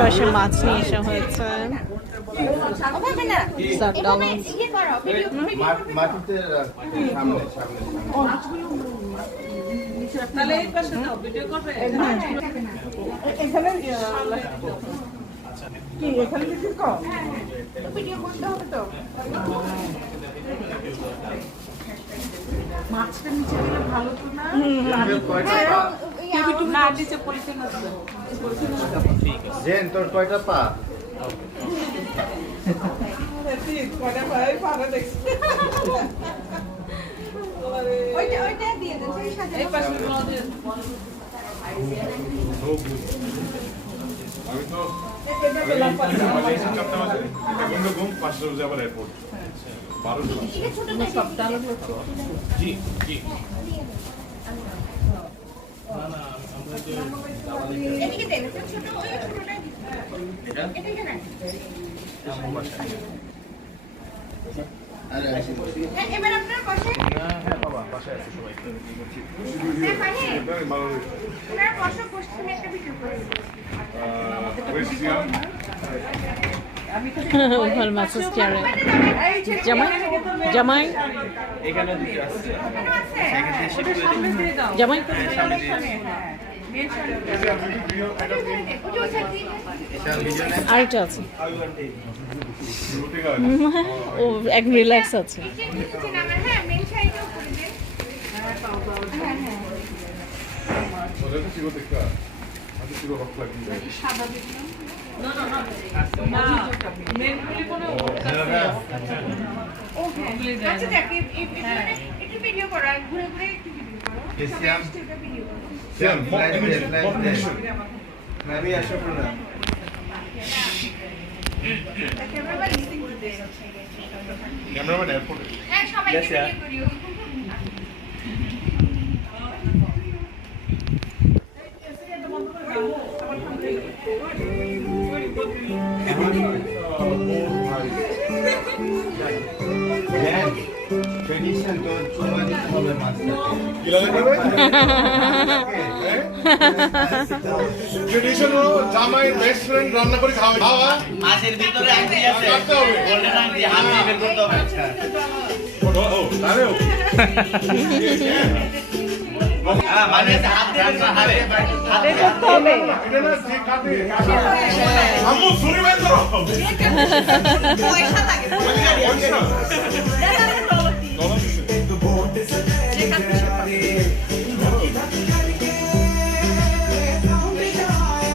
পাশে মাছ নিয়ে আসা হয়েছে। মাটিতে সামনে সামনে তাহলে এই পাশে দাও, ভিডিও করবে? এখানে কি এখানে কিছু কম ভিডিও করতে হবে তো মাছটা নিচে দিলে ভালো তো না না নিচে পলিথিন আছে জেন তোর কয়টা পা ঠিক কয়টা পাই পারা দেখছি ওইটা দিয়ে দেন সেই সাথে এই পাশে গুলো দিয়ে আমি তো এটা পেলাম পাঁচটা মালয়েশিয়া চাপতে আছে এটা ঘুম 5টা রোজে আবার এয়ারপোর্ট 12 জন সব ডাল জি জি এদিকে দেন ছোট ওই ছোটটা এদিকে না আরে এবার আপনার বসে হ্যাঁ বাবা বাসায় আছে সবাই হ্যাঁ পানি বাংলাদেশ ওনার বসে বসে একটা ভিডিও করে ওয়েস্টিয়ান ভাল মাছের চেয়ারে জামাই জামাই এখানে দিতে আসছে জামাই আরেকটা আছে ও এক রিল্যাক্স আছে। হ্যাঁ মেন সাইডেও করে দেন ওদের তো চিরো দেখা আমি চিরো রক লাগি না মেনগুলি কোনো আচ্ছা দেখ একটু ভিডিও করো আর ঘুরে ঘুরে একটু ভিডিও করো এসিয়াম একটা ভিডিও করো সিয়াম লাইভ দে আমি আসো না ক্যামেরা লিসিং করতে ক্যামেরাম্যান এয়ারপোর্টে হ্যাঁ সবাইকে ভিডিও করিও ট্রেডিশন তো চুমা দিতে হবে মাছটা কি লাগে করে ট্রেডিশনাল জামাই বেস্ট ফ্রেন্ড রান্না করে খাওয়া মাছের ভিতরে আংটি আছে রাখতে হবে গোল্ডেন আংটি হাত দিয়ে বের করতে হবে ও তাহলে হ্যাঁ মানে হাত দিয়ে বের করতে হবে হাতে করতে হবে। এটা না যে কাটে আম্মু ছুরি বের করো পয়সা লাগে পয়সা